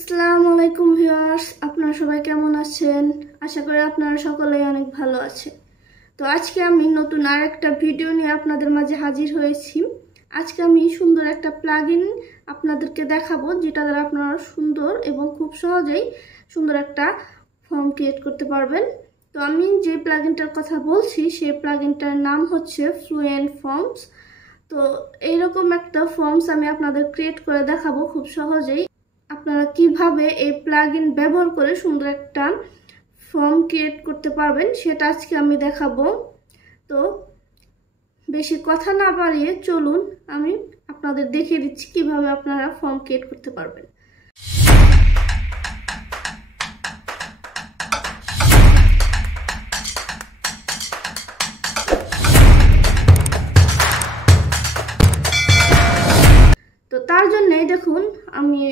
আসসালামু আলাইকুম ভিউয়ার্স, আপনারা সবাই কেমন আছেন? আশা করি আপনারা সকলেই অনেক ভালো আছেন। তো আজকে আমি নতুন আরেকটা ভিডিও নিয়ে আপনাদের মাঝে হাজির হয়েছি। আজকে আমি সুন্দর একটা প্লাগইন আপনাদেরকে দেখাবো, যেটা দ্বারা আপনারা সুন্দর এবং খুব সহজেই সুন্দর একটা ফর্ম ক্রিয়েট করতে পারবেন। তো আমি যে প্লাগইনটার কথা বলছি সেই প্লাগইনটার নাম হচ্ছে ফ্লুয়েন্ট ফর্মস। তো এইরকম একটা ফর্মস আমি আপনাদের ক্রিয়েট করে দেখাবো খুব সহজেই। আপনারা কিভাবে এই প্লাগইন ব্যবহার করে সুন্দর একটা ফর্ম ক্রিয়েট করতে পারবেন সেটা আজকে আমি দেখাবো। তো বেশি কথা না বাড়িয়ে চলুন আমি আপনাদের দেখিয়ে দিচ্ছি কিভাবে আপনারা ফর্ম ক্রিয়েট করতে পারবেন। তো তার জন্যই দেখুন আমি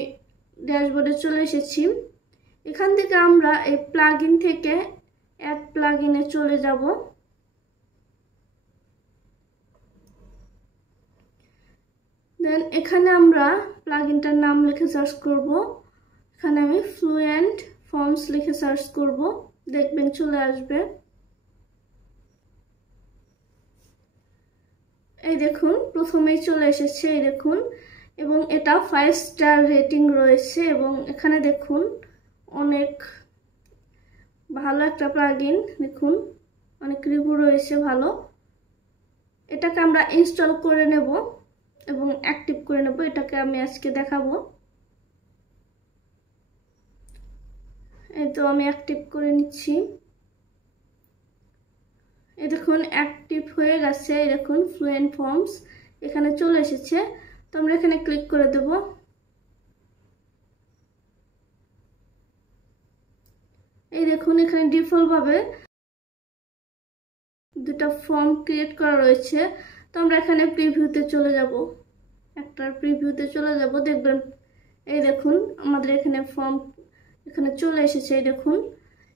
ড্যাশবোর্ডে চলে এসেছি। এখান থেকে আমরা এই প্লাগইন থেকে অ্যাড প্লাগইনে চলে যাব। দেন এখানে আমরা প্লাগইনটার নাম লিখে সার্চ করব। এখানে আমি ফ্লুয়েন্ট ফর্মস লিখে সার্চ করব, দেখবেন চলে আসবে। এই দেখুন প্রথমেই চলে এসেছে, এই দেখুন, এবং এটা 5 স্টার রেটিং রয়েছে এবং এখানে দেখুন অনেক ভালো একটা প্লাগইন, দেখুন অনেক রিভিউ রয়েছে ভালো। এটাকে আমরা ইনস্টল করে নেব এবং অ্যাক্টিভ করে নেব, এটাকে আমি আজকে দেখাবো। এই তো আমি অ্যাক্টিভ করে নিচ্ছি। এই দেখুন অ্যাক্টিভ হয়ে গেছে, এই দেখুন ফ্লুয়েন্ট ফর্মস এখানে চলে এসেছে। তো আমরা এখানে ক্লিক করে দেব। এই দেখুন এখানে ডিফল্ট ভাবে দুটো ফর্ম ক্রিয়েট করা রয়েছে। তো আমরা এখানে প্রিভিউতে চলে যাব, একটার প্রিভিউতে চলে যাব, দেখবেন এই দেখুন আমাদের এখানে ফর্ম এখানে চলে এসেছে। এই দেখুন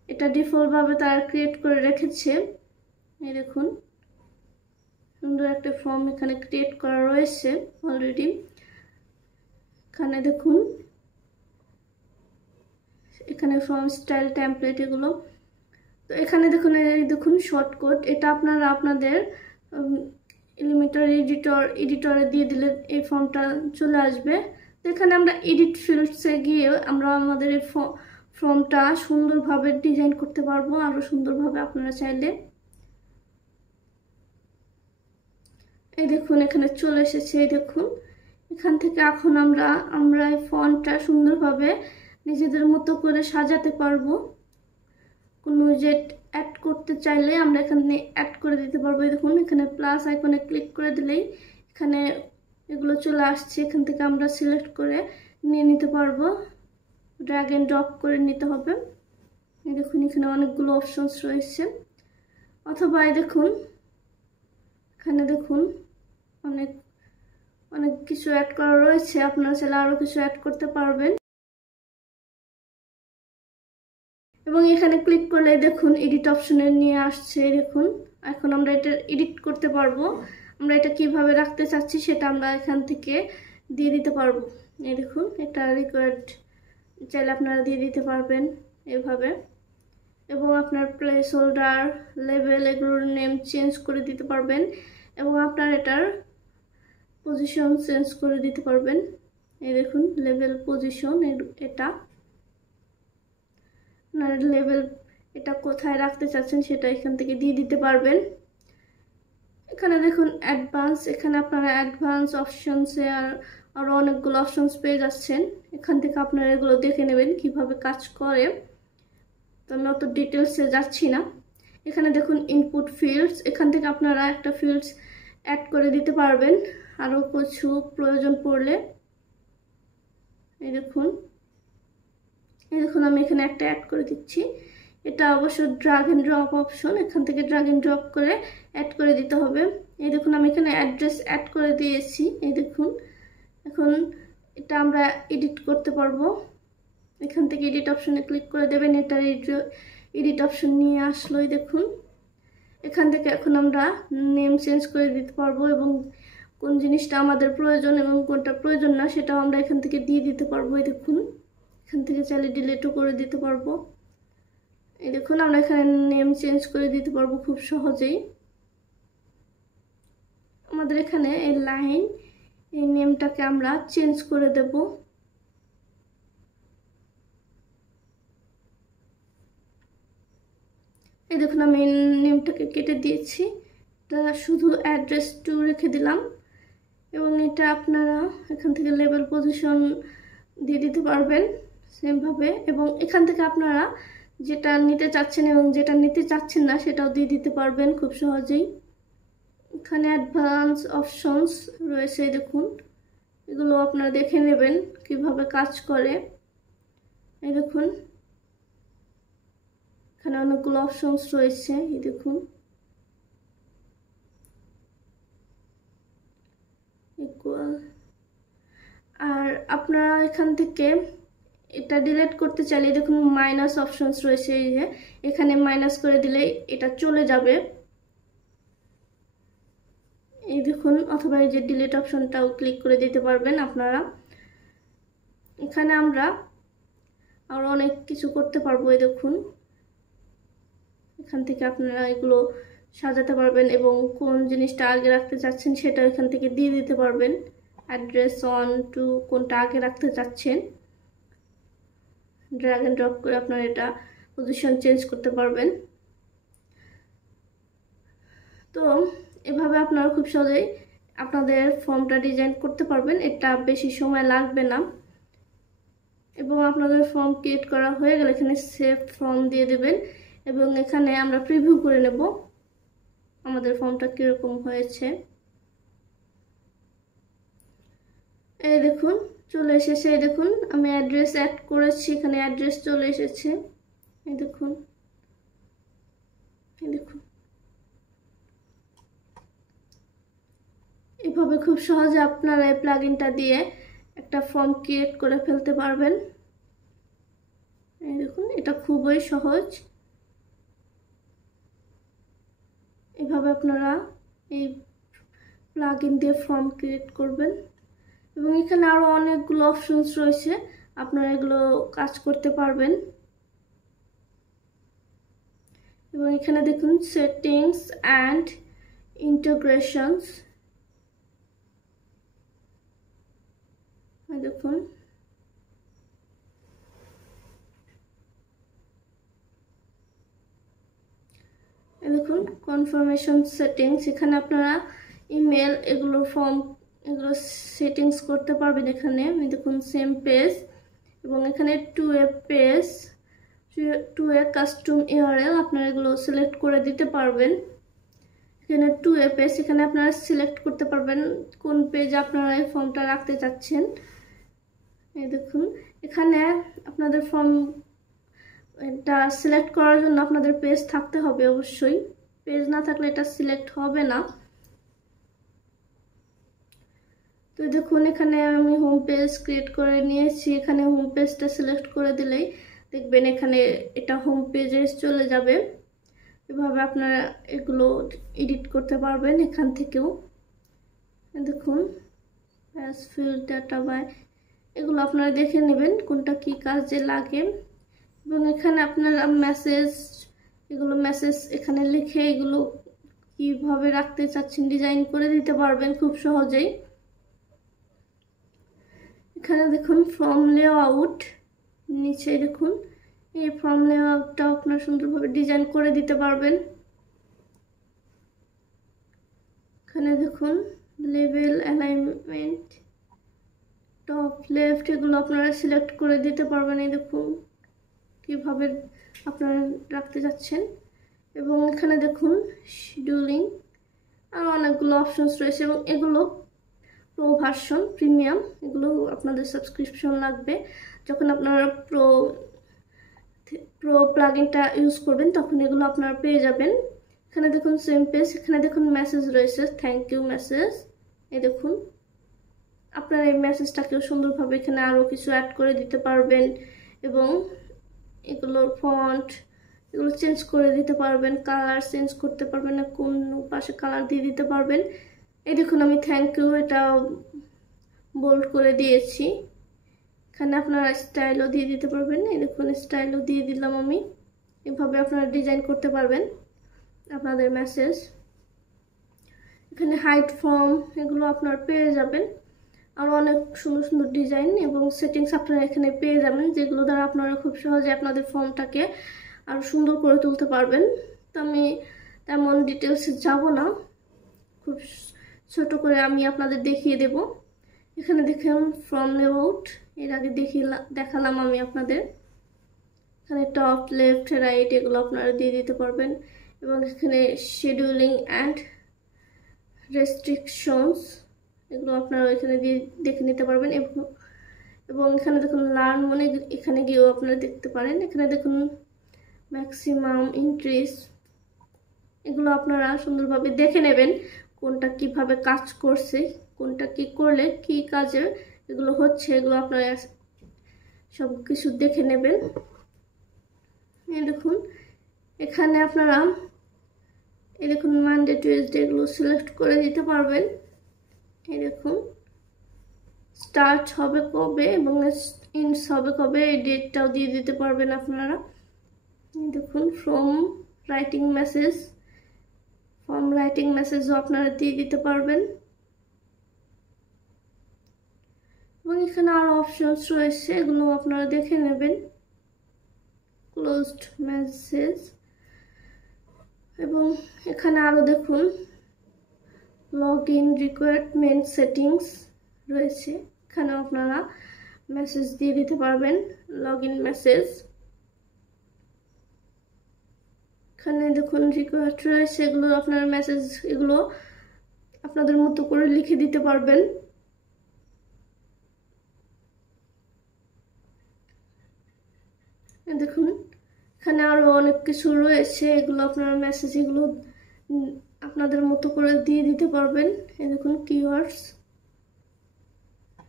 এটা ডিফল্ট ভাবে তারা ক্রিয়েট করে রেখেছে। এই দেখুন সুন্দর একটা ফর্ম এখানে ক্রিয়েট করা রয়েছে অলরেডি। এখানে দেখুন এখানে ফর্ম স্টাইল টেমপ্লেট এগুলো। তো এখানে দেখুন এই দেখুন শর্টকাট, এটা আপনারা আপনাদের এলিমেন্টর এডিটরে দিয়ে দিলে এই ফর্মটা চলে আসবে। তো এখানে আমরা এডিট ফিল্ডসে গিয়ে আমরা আমাদের এই ফর্মটা সুন্দরভাবে ডিজাইন করতে পারবো, আরো সুন্দরভাবে আপনারা চাইলে। এই দেখুন এখানে চলে এসেছে। এই দেখুন এখান থেকে এখন আমরা এই ফন্টটা সুন্দরভাবে নিজেদের মতো করে সাজাতে পারবো। কোনো জেট অ্যাড করতে চাইলে আমরা এখানে অ্যাড করে দিতে পারবো। এই দেখুন এখানে প্লাস আইকনে ক্লিক করে দিলেই এখানে এগুলো চলে আসছে, এখান থেকে আমরা সিলেক্ট করে নিয়ে নিতে পারবো, ড্র্যাগ এন্ড ড্রপ করে নিতে হবে। এই দেখুন এখানে অনেকগুলো অপশনস রয়েছে। অথবা এই দেখুন এখানে দেখুন অনেক অনেক কিছু অ্যাড করা রয়েছে, আপনারা চাইলে আরো কিছু অ্যাড করতে পারবেন। এবং এখানে ক্লিক করলে দেখুন এডিট অপশনে নিয়ে আসছে। দেখুন এখন আমরা এটা এডিট করতে পারবো, আমরা এটা কিভাবে রাখতে চাচ্ছি সেটা আমরা এখান থেকে দিয়ে দিতে পারবো। এই দেখুন এটা রিকোয়ার্ড চাইলে আপনারা দিয়ে দিতে পারবেন এভাবে। এবং আপনার প্লেস হোল্ডার লেভেল এগুলোর নেম চেঞ্জ করে দিতে পারবেন এবং আপনার এটার পজিশন চেঞ্জ করে দিতে পারবেন। এই দেখুন লেভেল পজিশন, এটা আপনার লেভেল এটা কোথায় রাখতে চাচ্ছেন সেটা এখান থেকে দিয়ে দিতে পারবেন। এখানে দেখুন অ্যাডভান্স, এখানে আপনারা অ্যাডভান্স অপশনসে আরো অনেকগুলো অপশনস পেয়ে যাচ্ছেন। এখান থেকে আপনারা এগুলো দেখে নেবেন কিভাবে কাজ করে। তো আমি অত ডিটেলসে যাচ্ছি না। এখানে দেখুন ইনপুট ফিল্ডস, এখান থেকে আপনারা একটা ফিল্ডস অ্যাড করে দিতে পারবেন আরো কিছু প্রয়োজন পড়লে। এই দেখুন আমি এখানে একটা অ্যাড করে দিচ্ছি। এটা অবশ্য ড্র্যাগ এন্ড ড্রপ অপশন, এখান থেকে ড্র্যাগ এন্ড ড্রপ করে অ্যাড করে দিতে হবে। এই দেখুন আমি এখানে অ্যাড্রেস অ্যাড করে দিয়েছি। এই দেখুন এখন এটা আমরা এডিট করতে পারবো। এখান থেকে এডিট অপশনে ক্লিক করে দেবেন, এটা এডিট অপশন নিয়ে আসলো। এই দেখুন এখান থেকে এখন আমরা নেম চেঞ্জ করে দিতে পারবো এবং কোন জিনিসটা আমাদের প্রয়োজন এবং কোনটা প্রয়োজন না সেটাও আমরা এখান থেকে দিয়ে দিতে পারবো। এই দেখুন এখান থেকে চাইলে ডিলিটও করে দিতে পারবো। এই দেখুন আমরা এখানে নেম চেঞ্জ করে দিতে পারবো খুব সহজেই। আমাদের এখানে এই লাইন, এই নেমটাকে আমরা চেঞ্জ করে দেব। এই দেখুন আমি নেমটাকে কেটে দিয়েছি, এটা শুধু অ্যাড্রেস টু রেখে দিলাম। এবং এটা আপনারা এখান থেকে লেবেল পজিশন দিয়ে দিতে পারবেন সেমভাবে। এবং এখান থেকে আপনারা যেটা নিতে চাচ্ছেন এবং যেটা নিতে চাচ্ছেন না সেটাও দিয়ে দিতে পারবেন খুব সহজেই। এখানে অ্যাডভান্স অপশনস রয়েছে, দেখুন এগুলো আপনারা দেখে নেবেন কিভাবে কাজ করে। এই দেখুন এখানে অনেকগুলো অপশনস রয়েছে, এই দেখুন ইকুয়াল। আর আপনারা এখান থেকে এটা ডিলিট করতে চাইলে দেখুন মাইনাস অপশনস রয়েছে, এই যে এখানে মাইনাস করে দিলে এটা চলে যাবে, এই দেখুন। অথবা এই যে ডিলিট অপশনটাও ক্লিক করে দিতে পারবেন আপনারা। এখানে আমরা আরো অনেক কিছু করতে পারবো, এই দেখুন এখান থেকে আপনারা এগুলো সাজাতে পারবেন এবং কোন জিনিসটা আগে রাখতে চাচ্ছেন সেটা এখান থেকে দিয়ে দিতে পারবেন। অ্যাড্রেস 1 2 কোনটা আগে রাখতে চাচ্ছেন, ড্র্যাগ এন্ড ড্রপ করে আপনারা এটা পজিশন চেঞ্জ করতে পারবেন। তো এভাবে আপনারা খুব সহজেই আপনাদের ফর্মটা ডিজাইন করতে পারবেন, এটা বেশি সময় লাগবে না। এবং আপনাদের ফর্ম ক্রিয়েট করা হয়ে গেলে এখানে সেভ ফর্ম দিয়ে দেবেন এবং এখানে আমরা প্রিভিউ করে নেব আমাদের ফর্মটা কিরকম হয়েছে। এই দেখুন চলে এসেছে, এই দেখুন আমি অ্যাড্রেস অ্যাড করেছি, এখানে অ্যাড্রেস চলে এসেছে, এই দেখুন এই দেখুন। এভাবে খুব সহজে আপনারা এই প্লাগইনটা দিয়ে একটা ফর্ম ক্রিয়েট করে ফেলতে পারবেন। এই দেখুন এটা খুবই সহজ। এভাবে আপনারা এই প্লাগইন দিয়ে ফর্ম ক্রিয়েট করবেন এবং এখানে আরো অনেকগুলো অপশনস রয়েছে, আপনারা এগুলো কাজ করতে পারবেন। এবং এখানে দেখুন সেটিংস অ্যান্ড ইন্টিগ্রেশনস, দেখুন দেখুন কনফার্মেশন সেটিংস, এখানে আপনারা ইমেল এগুলো ফর্ম এগুলো সেটিংস করতে পারবেন। এখানে দেখুন সেম পেজ এবং এখানে to a page, to a custom URL আপনারা এগুলো সিলেক্ট করে দিতে পারবেন। এখানে টু এ পেজ, এখানে আপনারা সিলেক্ট করতে পারবেন কোন পেজে আপনারা এই ফর্মটা রাখতে চাচ্ছেন। এই দেখুন এখানে আপনাদের ফর্ম এটা সিলেক্ট করার জন্য আপনাদের পেজ থাকতে হবে, অবশ্যই পেজ না থাকলে এটা সিলেক্ট হবে না। তো দেখুন এখানে আমি হোম পেজ ক্রিয়েট করে নিয়েছি, এখানে হোম পেজটা সিলেক্ট করে দিলেই দেখবেন এখানে এটা হোম পেজে চলে যাবে। এভাবে আপনারা এগুলো এডিট করতে পারবেন এখান থেকেও। দেখুন প্যাস ফিল্ড ডাটা বাই, এগুলো আপনারা দেখে নেবেন কোনটা কি কাজে লাগে। এবং এখানে আপনারা মেসেজ, এগুলো মেসেজ এখানে লিখে এগুলো কিভাবে রাখতে চাচ্ছেন ডিজাইন করে দিতে পারবেন খুব সহজেই। এখানে দেখুন ফর্ম লেআউট, নিচে দেখুন এই ফর্ম লেআউটটা আপনারা সুন্দরভাবে ডিজাইন করে দিতে পারবেন। এখানে দেখুন লেবেল অ্যালাইনমেন্ট, টপ লেফট, এগুলো আপনারা সিলেক্ট করে দিতে পারবেন। এই দেখুন কিভাবে আপনারা রাখতে যাচ্ছেন। এবং এখানে দেখুন শিডিউলিং, আর অনেকগুলো অপশনস রয়েছে এবং এগুলো প্রো ভার্সন, প্রিমিয়াম, এগুলো আপনাদের সাবস্ক্রিপশন লাগবে। যখন আপনারা প্রো প্লাগইনটা ইউজ করবেন তখন এগুলো আপনারা পেয়ে যাবেন। এখানে দেখুন সেম পেজ, এখানে দেখুন মেসেজ রয়েছে, থ্যাংক ইউ মেসেজ। এই দেখুন আপনারা এই মেসেজটাকেও সুন্দরভাবে এখানে আরও কিছু অ্যাড করে দিতে পারবেন এবং এগুলোর ফন্ট এগুলো চেঞ্জ করে দিতে পারবেন, কালার চেঞ্জ করতে পারবেন, না কোন পাশে কালার দিয়ে দিতে পারবেন। এই দেখুন আমি থ্যাংক ইউ এটা বোল্ড করে দিয়েছি। এখানে আপনারা স্টাইলও দিয়ে দিতে পারবেন। এই দেখুন স্টাইলও দিয়ে দিলাম আমি। এভাবে আপনারা ডিজাইন করতে পারবেন আপনাদের মেসেজ। এখানে হাইট ফর্ম এগুলো আপনারা পেয়ে যাবেন। আরও অনেক সুন্দর সুন্দর ডিজাইন এবং সেটিংস আপনারা এখানে পেয়ে যাবেন, যেগুলো দ্বারা আপনারা খুব সহজে আপনাদের ফর্মটাকে আরও সুন্দর করে তুলতে পারবেন। তো আমি তেমন ডিটেলসে যাব না, খুব ছোট করে আমি আপনাদের দেখিয়ে দেব। এখানে দেখেন ফর্ম লেআউট, এর আগে দেখালাম আমি আপনাদের। এখানে টপ, লেফট, রাইট এগুলো আপনারা দিয়ে দিতে পারবেন এবং এখানে শিডিউলিং অ্যান্ড রেস্ট্রিকশনস এগুলো আপনারা এখানে দিয়ে দেখে নিতে পারবেন। এবং এখানে দেখুন লার্ন মানে এখানে গিয়েও আপনারা দেখতে পারেন। এখানে দেখুন ম্যাক্সিমাম ইনক্রিজ এগুলো আপনারা সুন্দরভাবে দেখে নেবেন, কোনটা কিভাবে কাজ করছে, কোনটা কি করলে কি কাজে এগুলো হচ্ছে, এগুলো আপনারা সব কিছু দেখে নেবেন। এই দেখুন এখানে আপনারা এই দেখুন মানডে টুইসডে এগুলো সিলেক্ট করে দিতে পারবেন। এই দেখুন স্টার্ট হবে কবে এবং এন্ডস হবে কবে, এই ডেটটাও দিয়ে দিতে পারবেন আপনারা। দেখুন ফ্রম রাইটিং মেসেজও আপনারা দিয়ে দিতে পারবেন। এবং এখানে আরো অপশনস রয়েছে, এগুলো আপনারা দেখে নেবেন। ক্লোজড মেসেজ এবং এখানে আরো দেখুন লগ ইন রিকোয়ারমেন্ট সেটিংস রয়েছে, এখানে আপনারা মেসেজ দিয়ে দিতে পারবেন, লগ ইন মেসেজ। এখানে দেখুন রিকোয়ার্ড রয়েছে, এগুলো আপনার মেসেজ এগুলো আপনাদের মতো করে লিখে দিতে পারবেন। দেখুন এখানে আরো অনেক কিছু রয়েছে, এগুলো আপনার মেসেজ এগুলো আপনাদের মতো করে দিয়ে দিতে পারবেন। এই দেখুন কিওয়ার্ডস,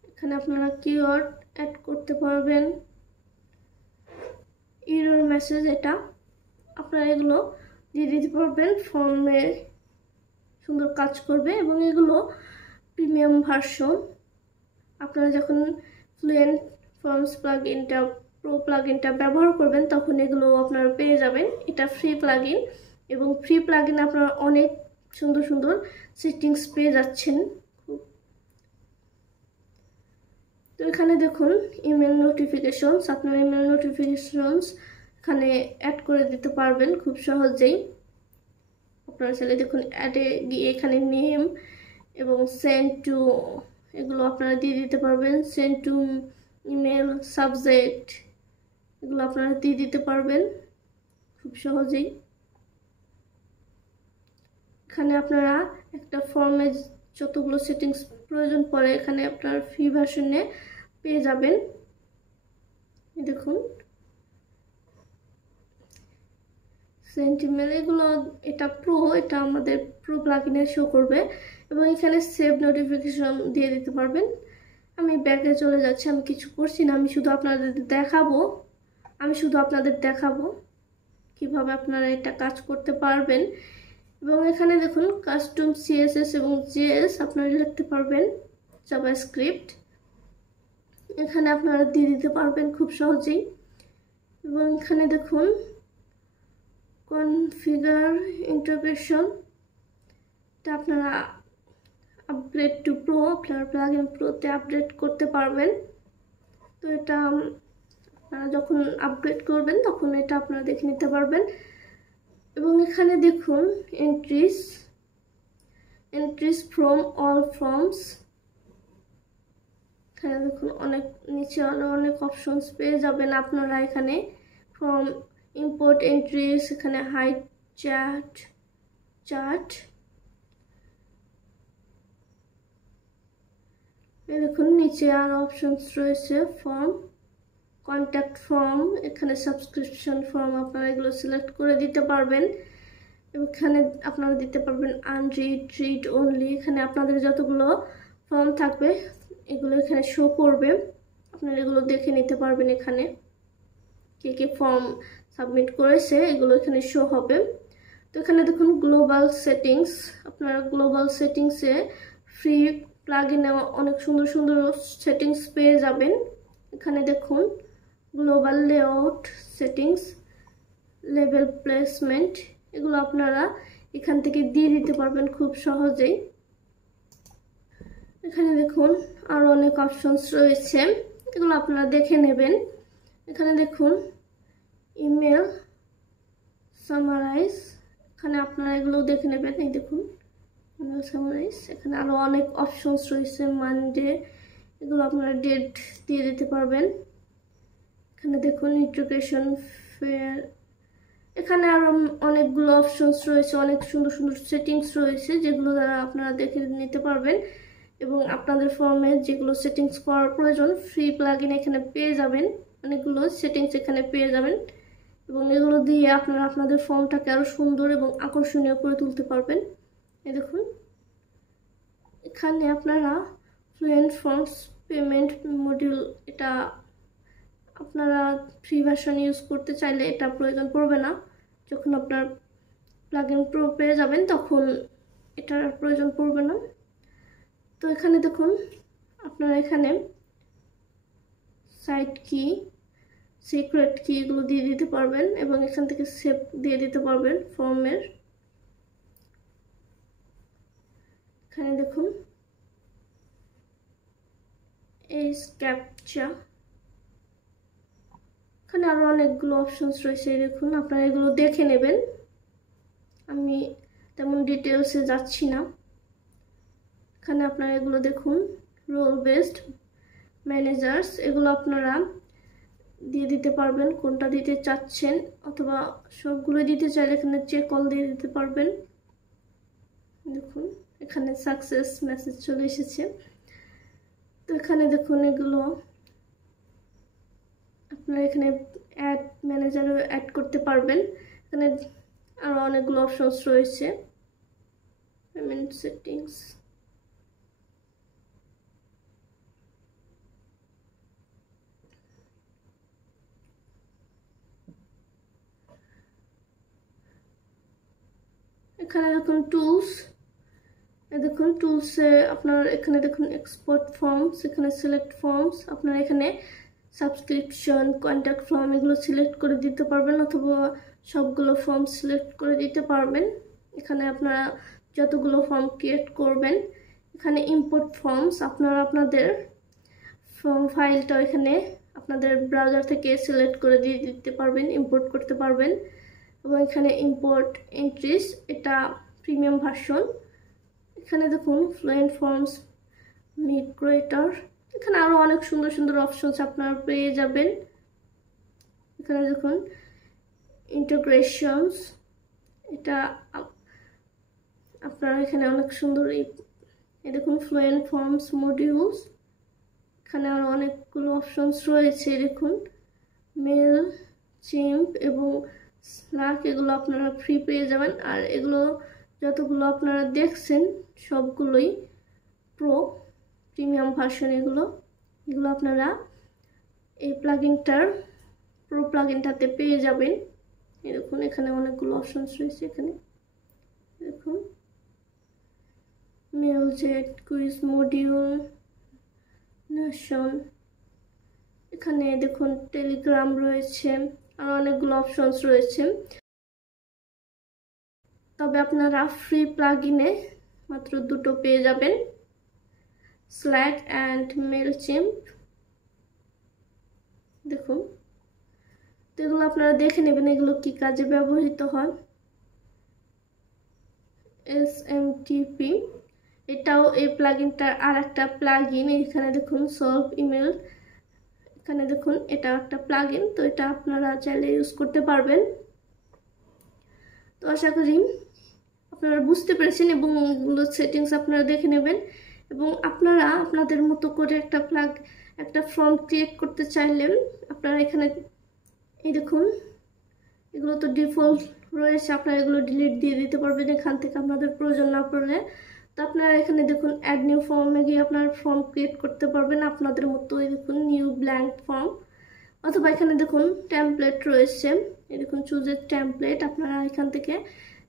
এখানে আপনারা কিওয়ার্ড অ্যাড করতে পারবেন। এরর মেসেজ এটা আপনারা এগুলো দিয়ে দিতে পারবেন, ফর্মে সুন্দর কাজ করবে। এবং এগুলো প্রিমিয়াম ভার্সন, আপনারা যখন ফ্লুয়েন্ট ফর্মস প্লাগইনটা প্রো প্লাগইনটা ব্যবহার করবেন তখন এগুলো আপনারা পেয়ে যাবেন। এটা ফ্রি প্লাগইন এবং ফ্রি প্লাগইন আপনারা অনেক সুন্দর সুন্দর সেটিংস পেয়ে যাচ্ছেন। তো এখানে দেখুন ইমেল নোটিফিকেশনস, আপনার ইমেল নোটিফিকেশনস এখানে অ্যাড করে দিতে পারবেন খুব সহজেই। আপনারা চাইলে দেখুন অ্যাডে গিয়ে এখানে নেম এবং সেন্ড টু এগুলো আপনারা দিয়ে দিতে পারবেন। সেন্ড টু ইমেল, সাবজেক্ট এগুলো আপনারা দিয়ে দিতে পারবেন খুব সহজেই। এখানে আপনারা একটা ফর্মে যতগুলো সেটিংস প্রয়োজন পড়ে এখানে আপনার ফ্রি ভার্সনে পেয়ে যাবেন। দেখুন সেন্ড ইমেল এগুলো এটা প্রো, এটা আমাদের প্রো প্লাগইনে শো করবে এবং এখানে সেভ নোটিফিকেশন দিয়ে দিতে পারবেন। আমি ব্যাকে চলে যাচ্ছি, আমি কিছু করছি না, আমি শুধু আপনাদের দেখাবো কিভাবে আপনারা এটা কাজ করতে পারবেন। এবং এখানে দেখুন কাস্টম সিএসএস এবং জেএস আপনারা লিখতে পারবেন, জাভাস্ক্রিপ্ট এখানে আপনারা দিয়ে দিতে পারবেন খুব সহজেই। এবং এখানে দেখুন কনফিগার ইন্টিগ্রেশন, এটা আপনারা আপগ্রেড টু প্রো, আপনার প্লাগইন প্রোতে আপডেট করতে পারবেন। তো এটা আপনারা যখন আপগ্রেড করবেন তখন এটা আপনারা দেখে নিতে পারবেন। এবং এখানে দেখুন এন্ট্রিজ ফ্রম অল ফর্মস, এখানে দেখুন অনেক নিচে আরো অনেক অপশনস পেয়ে যাবেন আপনারা। এখানে ফ্রম ইম্পোর্ট এন্ট্রিজ, এখানে হাইট চার্ট দেখুন নিচে আর অপশনস রয়েছে, ফর্ম, কন্ট্যাক্ট ফর্ম, এখানে সাবস্ক্রিপশন ফর্ম আপনারা এগুলো সিলেক্ট করে দিতে পারবেন। এখানে আপনারা দিতে পারবেন আনরিড, রিড অনলি, এখানে আপনাদের যতগুলো ফর্ম থাকবে এগুলো এখানে শো করবে, আপনারা এগুলো দেখে নিতে পারবেন। এখানে কে কে ফর্ম সাবমিট করেছে এগুলো এখানে শো হবে। তো এখানে দেখুন গ্লোবাল সেটিংস, আপনারা গ্লোবাল সেটিংসে ফ্রি প্লাগইনে অনেক সুন্দর সুন্দর সেটিংস পেয়ে যাবেন। এখানে দেখুন global layout settings, label placement, এগুলো আপনারা এখান থেকে দিয়ে দিতে পারবেন খুব সহজেই। এখানে দেখুন আরও অনেক অপশনস রয়েছে, এগুলো আপনারা দেখে নেবেন। এখানে দেখুন ইমেল সামারাইজ, এখানে আপনারা এগুলো দেখে নেবেন। এই দেখুন ইমেল সামারাইজ, এখানে আরও অনেক অপশনস রয়েছে, মানডে, এগুলো আপনারা ডেট দিয়ে দিতে পারবেন। এখানে দেখুন ইন্টিগ্রেশন ফেয়ার, এখানে আরও অনেকগুলো অপশনস রয়েছে, অনেক সুন্দর সুন্দর সেটিংস রয়েছে যেগুলো দ্বারা আপনারা দেখে নিতে পারবেন এবং আপনাদের ফর্মে যেগুলো সেটিংস করার প্রয়োজন ফ্রি প্লাগইন এখানে পেয়ে যাবেন, অনেকগুলো সেটিংস এখানে পেয়ে যাবেন এবং এগুলো দিয়ে আপনারা আপনাদের ফর্মটাকে আরও সুন্দর এবং আকর্ষণীয় করে তুলতে পারবেন। এই দেখুন এখানে আপনারা ফ্লুয়েন্ট ফর্মস পেমেন্ট মডিউল, এটা আপনারা ফ্রি ভার্সন ইউজ করতে চাইলে এটা প্রয়োজন পড়বে না, যখন আপনার প্লাগইন প্রো পেয়ে যাবেন তখন এটার প্রয়োজন পড়বে না। তো এখানে দেখুন আপনারা এখানে সাইট কি, সিক্রেট কি, এগুলো দিয়ে দিতে পারবেন এবং এখান থেকে সেভ দিয়ে দিতে পারবেন ফর্মের। এখানে দেখুন এই ক্যাপচা, এখানে আরও অনেকগুলো অপশনস রয়েছে, দেখুন আপনারা এগুলো দেখে নেবেন, আমি তেমন ডিটেলসে যাচ্ছি না। এখানে আপনারা এগুলো দেখুন রোল বেসড ম্যানেজার্স, এগুলো আপনারা দিয়ে দিতে পারবেন কোনটা দিতে চাচ্ছেন, অথবা সবগুলো দিতে চাইলে এখানে চেক অল দিয়ে দিতে পারবেন। দেখুন এখানে সাকসেস মেসেজ চলে এসেছে। তো এখানে দেখুন এগুলো আপনারা এখানে অ্যাড ম্যানেজারও অ্যাড করতে পারবেন। এখানে আরও অনেকগুলো অপশনস রয়েছে, পেমেন্ট সেটিংস, এখানে দেখুন টুলস, দেখুন টুলসে আপনার এখানে দেখুন এক্সপোর্ট ফর্মস, এখানে সিলেক্ট ফর্মস, আপনারা এখানে সাবস্ক্রিপশন, কন্ট্যাক্ট ফর্ম এগুলো সিলেক্ট করে দিতে পারবেন অথবা সবগুলো ফর্ম সিলেক্ট করে দিতে পারবেন। এখানে আপনারা যতগুলো ফর্ম ক্রিয়েট করবেন, এখানে ইম্পোর্ট ফর্মস, আপনারা আপনাদের ফর্ম ফাইলটা এখানে আপনাদের ব্রাউজার থেকে সিলেক্ট করে দিয়ে দিতে পারবেন, ইম্পোর্ট করতে পারবেন। এবং এখানে ইম্পোর্ট এন্ট্রিস, এটা প্রিমিয়াম ভার্সন। এখানে দেখুন ফ্লুয়েন্ট ফর্মস মিগ্রেটর, এখানে আরও অনেক সুন্দর সুন্দর অপশনস আপনারা পেয়ে যাবেন। এখানে দেখুন ইন্টিগ্রেশনস, এটা আপনারা এখানে অনেক সুন্দর, এই দেখুন ফ্লুয়েন্ট ফর্মস মডিউলস, এখানে আরও অনেকগুলো অপশনস রয়েছে। দেখুন মেল চিম্প এবং স্ল্যাক, এগুলো আপনারা ফ্রি পেয়ে যাবেন। আর এগুলো যতগুলো আপনারা দেখছেন সবগুলোই প্রো প্রিমিয়াম ভার্সন, এগুলো আপনারা এই প্লাগইনটার প্রো প্লাগইনটাতে পেয়ে যাবেন। এই দেখুন এখানে অনেকগুলো অপশনস রয়েছে, এখানে দেখুন mail chat, quiz module, nation, এখানে দেখুন টেলিগ্রাম রয়েছে, আর অনেকগুলো অপশনস রয়েছে। তবে আপনারা ফ্রি প্লাগইনে মাত্র দুটো পেয়ে যাবেন, স্ল্যাক অ্যান্ড মেলচিম্প। দেখুন তো এগুলো আপনারা দেখে নেবেন এগুলো কি কাজে ব্যবহৃত হয়। SMTP, এটাও এই প্লাগইনটার আর একটা প্লাগইন। এখানে দেখুন সলভ ইমেল, এখানে দেখুন এটা একটা প্লাগইন, তো এটা আপনারা চাইলে ইউজ করতে পারবেন। তো আশা করি আপনারা বুঝতে পেরেছেন এবং এগুলো সেটিংস আপনারা দেখে নেবেন এবং আপনারা আপনাদের মতো করে একটা ফর্ম ক্রিয়েট করতে চাইলেন আপনারা এখানে এই দেখুন এগুলো তো ডিফল্ট রয়েছে, আপনারা এগুলো ডিলিট দিয়ে দিতে পারবেন এখান থেকে আপনাদের প্রয়োজন না পড়লে। তো আপনারা এখানে দেখুন অ্যাড নিউ ফর্মে গিয়ে আপনার ফর্ম ক্রিয়েট করতে পারবেন আপনাদের মতো। এই দেখুন নিউ ব্ল্যাঙ্ক ফর্ম, অথবা এখানে দেখুন টেমপ্লেট রয়েছে, এই দেখুন চুজ এ টেমপ্লেট, আপনারা এখান থেকে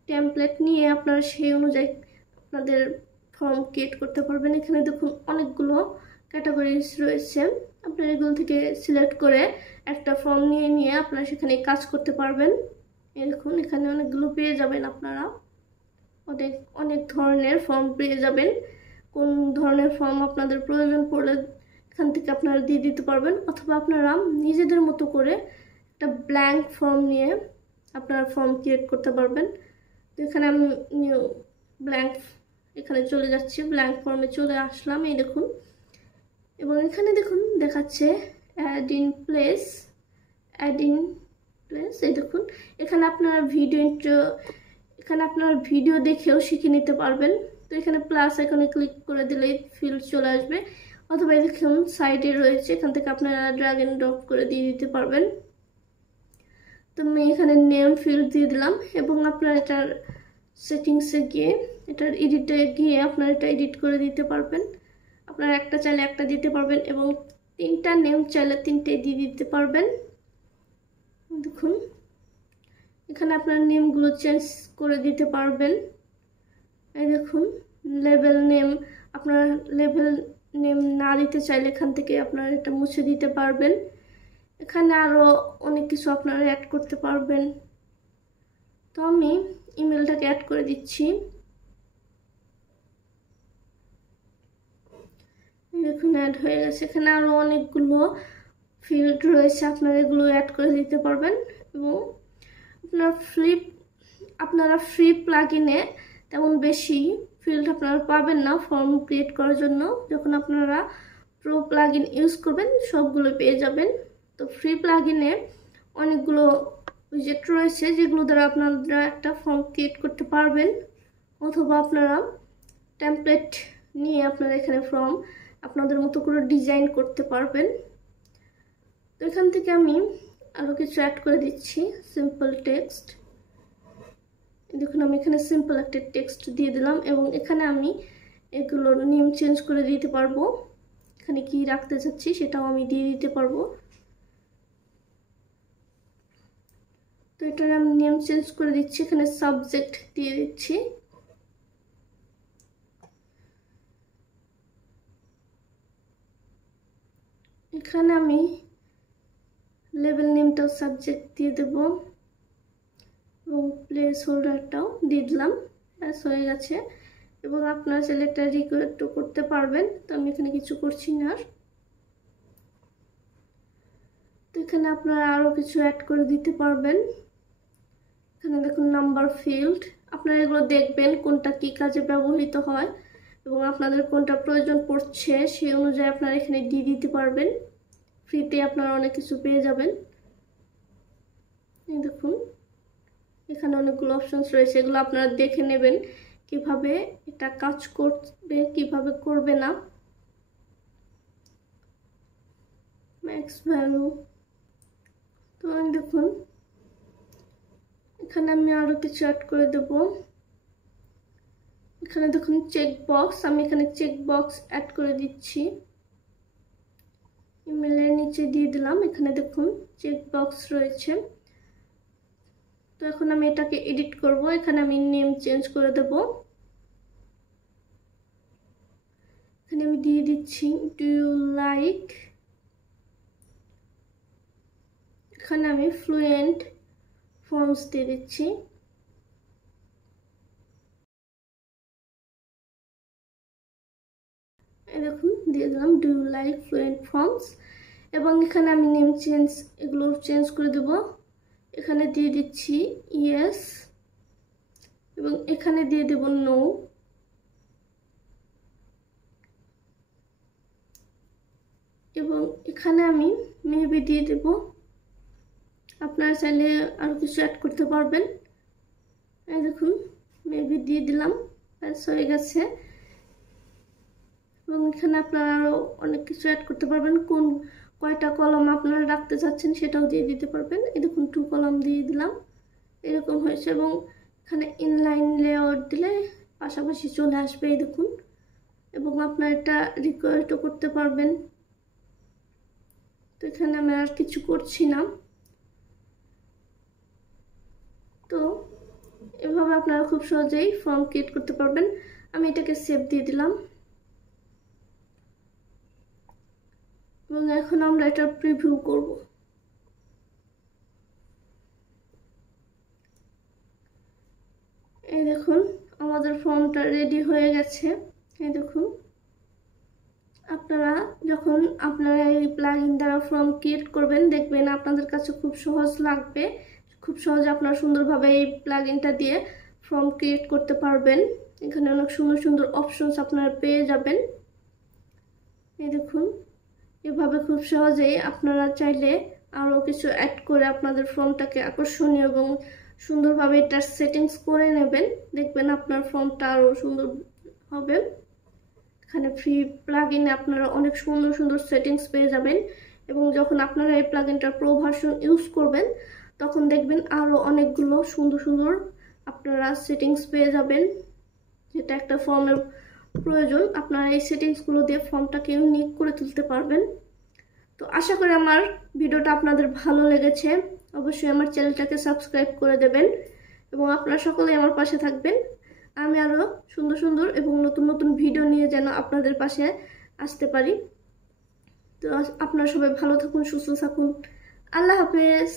টেমপ্লেট নিয়ে আপনারা সেই অনুযায়ী আপনাদের ফর্ম ক্রিয়েট করতে পারবেন। এখানে দেখুন অনেকগুলো ক্যাটাগরিজ রয়েছে, আপনারা এগুলো থেকে সিলেক্ট করে একটা ফর্ম নিয়ে আপনারা সেখানে কাজ করতে পারবেন। এই দেখুন এখানে অনেকগুলো পেয়ে যাবেন, আপনারা অনেক ধরনের ফর্ম পেয়ে যাবেন। কোন ধরনের ফর্ম আপনাদের প্রয়োজন পড়লে এখান থেকে আপনারা দিয়ে দিতে পারবেন, অথবা আপনারা নিজেদের মতো করে একটা ব্ল্যাঙ্ক ফর্ম নিয়ে আপনারা ফর্ম ক্রিয়েট করতে পারবেন। তো এখানে আমি ব্ল্যাঙ্ক এখানে চলে যাচ্ছি, ব্ল্যাঙ্ক ফর্মে চলে আসলাম। এই দেখুন, এবং এখানে দেখুন দেখাচ্ছে অ্যাড ইন প্লেস। এই দেখুন এখানে আপনারা ভিডিও দেখেও শিখে নিতে পারবেন। তো এখানে প্লাস এখানে ক্লিক করে দিলেই ফিল্ড চলে আসবে, অথবা দেখুন সাইডে রয়েছে, এখান থেকে আপনারা ড্র্যাগ এন্ড ড্রপ করে দিয়ে দিতে পারবেন। তো আমি এখানে নেম ফিল্ড দিয়ে দিলাম, এবং আপনারা এটার সেটিংসে গিয়ে এটার এডিটে গিয়ে আপনারা এটা এডিট করে দিতে পারবেন। আপনারা একটা চাইলে একটা দিতে পারবেন, এবং 3টা নেম চাইলে 3টে দিয়ে দিতে পারবেন। দেখুন এখানে আপনার নেমগুলো চেঞ্জ করে দিতে পারবেন। এই দেখুন লেভেল নেম, আপনারা লেভেল নেম না দিতে চাইলে এখান থেকে আপনারা এটা মুছে দিতে পারবেন। এখানে আরও অনেক কিছু আপনারা অ্যাড করতে পারবেন। তো আমি ইমেলটাকে অ্যাড করে দিচ্ছি। দেখুন অ্যাড হয়ে গেছে। এখানে আরও অনেকগুলো ফিল্ড রয়েছে, আপনারা এগুলো অ্যাড করে দিতে পারবেন। এবং আপনারা ফ্রি প্লাগইনে তেমন বেশি ফিল্ড আপনারা পাবেন না ফর্ম ক্রিয়েট করার জন্য। যখন আপনারা প্রো প্লাগইন ইউজ করবেন সবগুলো পেয়ে যাবেন। তো ফ্রি প্লাগইনে অনেকগুলো উইজেট রয়েছে যেগুলো দ্বারা আপনারা একটা ফর্ম ক্রিয়েট করতে পারবেন, অথবা আপনারা টেমপ্লেট নিয়ে আপনারা এখানে ফর্ম আপনাদের মতো করে ডিজাইন করতে পারবেন। তো এখান থেকে আমি আরও কিছু অ্যাড করে দিচ্ছি, সিম্পল টেক্সট। দেখুন আমি এখানে সিম্পল একটা টেক্সট দিয়ে দিলাম, এবং এখানে আমি এগুলোর নেম চেঞ্জ করে দিতে পারবো। এখানে কি রাখতে চাচ্ছি সেটাও আমি দিয়ে দিতে পারবো। তো এটার আমি নেম চেঞ্জ করে দিচ্ছি, এখানে সাবজেক্ট দিয়ে দিচ্ছি। এখানে আমি লেভেল নেমটাও সাবজেক্ট দিয়ে দেব, এবং প্লেস হোল্ডারটাও দিয়ে দিলাম। ব্যাস হয়ে গেছে। এবং আপনারা চাইলে একটা রিকোয়েস্টও করতে পারবেন, তো আমি এখানে কিছু করছি না। তো এখানে আপনারা আরও কিছু অ্যাড করে দিতে পারবেন। এখানে দেখুন নাম্বার ফিল্ড, আপনারা এগুলো দেখবেন কোনটা কি কাজে ব্যবহৃত হয় এবং আপনাদের কোনটা প্রয়োজন পড়ছে সেই অনুযায়ী আপনারা এখানে দিয়ে দিতে পারবেন। ফ্রিতে আপনারা অনেক কিছু পেয়ে যাবেন। এই দেখুন এখানে অনেকগুলো অপশনস রয়েছে, এগুলো আপনারা দেখে নেবেন কিভাবে এটা কাজ করবে কিভাবে করবে না। ম্যাক্স ভ্যালু, তো দেখুন এখানে আমি আরো কিছু অ্যাড করে দেব। এখানে দেখুন চেক বক্স, আমি এখানে চেক বক্স অ্যাড করে দিচ্ছি, ইমেলের নিচে দিয়ে দিলাম। এখানে দেখুন চেক বক্স রয়েছে। তো এখন আমি এটাকে এডিট করব, এখানে আমি নেম চেঞ্জ করে দেব। এখানে আমি দিয়ে দিচ্ছি ডু ইউ লাইক, এখানে আমি ফ্লুয়েন্ট ফর্মস দিয়ে দিচ্ছি। দেখুন দিয়ে দিলাম do you like fluent forms, এবং এখানে আমি নেম চেঞ্জ এগুলো চেঞ্জ করে দেব। এখানে দিয়ে দিচ্ছি ইয়েস, এবং এখানে দিয়ে দেব নো। এবং এখানে আমি মেবি দিয়ে দেব, আপনারা চাইলে আরো কিছু অ্যাড করতে পারবেন। এই দেখুন মেবি দিয়ে দিলাম, ব্যাস হয়ে গেছে। এবং এখানে আপনারা আরো অনেক কিছু অ্যাড করতে পারবেন, কোন কয়টা কলাম আপনারা রাখতে চাচ্ছেন সেটাও দিয়ে দিতে পারবেন। এই দেখুন 2 কলাম দিয়ে দিলাম, এরকম হয়েছে। এবং এখানে ইনলাইন লেআউট দিলে পাশাপাশি চলে আসবে, এই দেখুন। এবং আপনারা এটা রিকোয়েস্টও করতে পারবেন। তো এখানে আমি আর কিছু করছি না। তো এভাবে আপনারা খুব সহজেই ফর্ম ক্রিয়েট করতে পারবেন। আমি এটাকে সেভ দিয়ে দিলাম। এবং এখন আমরা এটা প্রিভিউ করব। এই দেখুন আমাদের ফর্মটা রেডি হয়ে গেছে। এই দেখুন আপনারা যখন এই প্লাগইন দ্বারা ফর্ম ক্রিয়েট করবেন দেখবেন আপনাদের কাছে খুব সহজ লাগবে। খুব সহজে আপনারা সুন্দরভাবে এই প্লাগইনটা দিয়ে ফর্ম ক্রিয়েট করতে পারবেন। এখানে অনেক সুন্দর সুন্দর অপশনস আপনারা পেয়ে যাবেন। এই দেখুন এভাবে খুব সহজেই আপনারা চাইলে আরও কিছু অ্যাড করে আপনাদের ফর্মটাকে আকর্ষণীয় এবং সুন্দরভাবে এটার সেটিংস করে নেবেন। দেখবেন আপনার ফর্মটা আরও সুন্দর হবে। এখানে ফ্রি প্লাগইনে আপনারা অনেক সুন্দর সুন্দর সেটিংস পেয়ে যাবেন এবং যখন আপনারা এই প্লাগইনটার প্রো ভার্সন ইউজ করবেন তখন দেখবেন আরও অনেকগুলো সুন্দর সুন্দর আপনারা সেটিংস পেয়ে যাবেন, যেটা একটা ফর্মের প্রয়োজন। আপনারা এই সেটিংসগুলো দিয়ে ফর্মটাকে ইউনিক করে তুলতে পারবেন। তো আশা করি আমার ভিডিওটা আপনাদের ভালো লেগেছে। অবশ্যই আমার চ্যানেলটাকে সাবস্ক্রাইব করে দেবেন এবং আপনারা সকলেই আমার পাশে থাকবেন। আমি আরও সুন্দর সুন্দর এবং নতুন নতুন ভিডিও নিয়ে যেন আপনাদের পাশে আসতে পারি। তো আপনারা সবাই ভালো থাকুন, সুস্থ থাকুন। আল্লাহ হাফেজ।